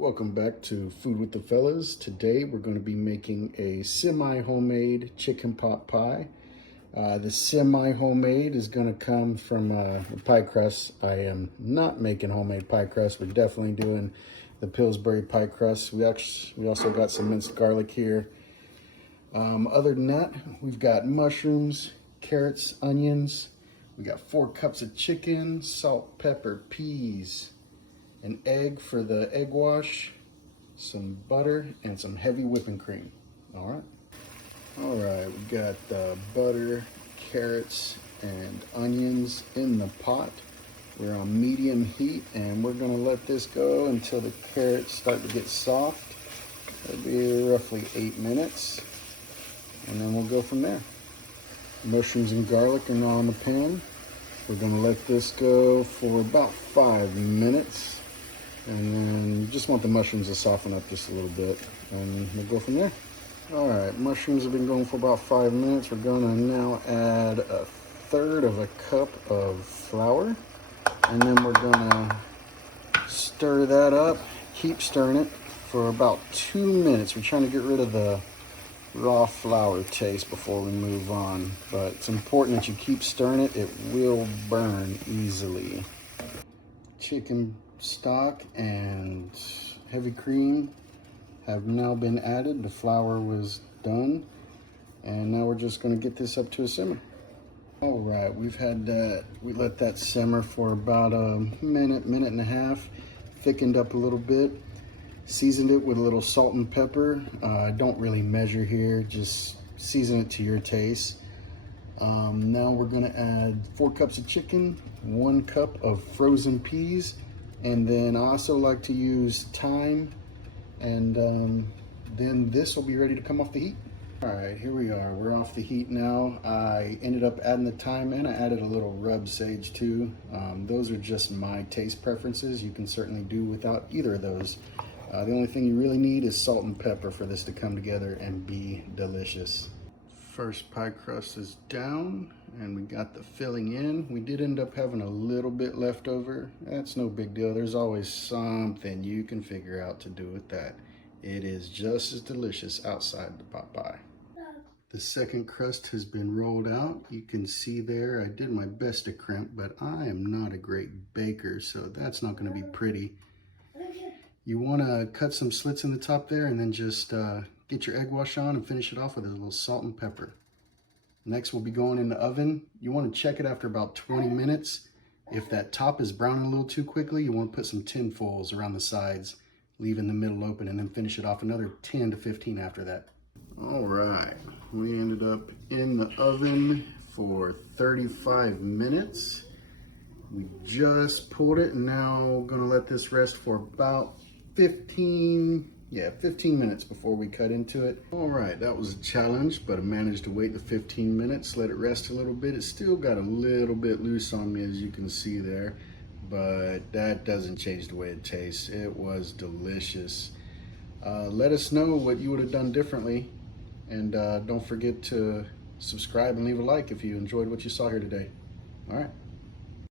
Welcome back to Food with the Fellas. Today we're going to be making a semi-homemade chicken pot pie. The semi-homemade is going to come from the pie crust. I am not making homemade pie crust. We're definitely doing the Pillsbury pie crust. We also got some minced garlic here. Other than that, we've got mushrooms, carrots, onions. We got 4 cups of chicken, salt, pepper, peas, an egg for the egg wash, some butter, and some heavy whipping cream. All right, we got butter, carrots, and onions in the pot. We're on medium heat, and we're gonna let this go until the carrots start to get soft. That'll be roughly 8 minutes, and then we'll go from there. Mushrooms and garlic are now on the pan. We're gonna let this go for about 5 minutes. And then you just want the mushrooms to soften up just a little bit, and we'll go from there. All right, mushrooms have been going for about 5 minutes. We're gonna now add 1/3 of a cup of flour, and then we're gonna stir that up. Keep stirring it for about 2 minutes. We're trying to get rid of the raw flour taste before we move on, but it's important that you keep stirring it. It will burn easily. Chicken stock and heavy cream have now been added. The flour was done, and now we're just going to get this up to a simmer. All right, we let that simmer for about a minute and a half. Thickened up a little bit, seasoned it with a little salt and pepper. I don't really measure here, just season it to your taste. Now we're going to add 4 cups of chicken, 1 cup of frozen peas, and then I also like to use thyme, and then this will be ready to come off the heat. All right, here we are. We're off the heat now. I ended up adding the thyme, and I added a little rub sage too. Those are just my taste preferences. You can certainly do without either of those. The only thing you really need is salt and pepper for this to come together and be delicious. First pie crust is down, and we got the filling in. We did end up having a little bit left over. That's no big deal. There's always something you can figure out to do with that. It is just as delicious outside the pot pie. The second crust has been rolled out. You can see there, I did my best to crimp, but I am not a great baker, so that's not gonna be pretty. You wanna cut some slits in the top there, and then just get your egg wash on and finish it off with a little salt and pepper. Next, we'll be going in the oven. You want to check it after about 20 minutes. If that top is browning a little too quickly, you want to put some tin foils around the sides, leaving the middle open, and then finish it off another 10 to 15 after that. All right, we ended up in the oven for 35 minutes. We just pulled it, and now we're gonna let this rest for about 15 minutes before we cut into it. All right, that was a challenge, but I managed to wait the 15 minutes, let it rest a little bit. It still got a little bit loose on me, as you can see there, but that doesn't change the way it tastes. It was delicious. Let us know what you would have done differently, and don't forget to subscribe and leave a like if you enjoyed what you saw here today. All right.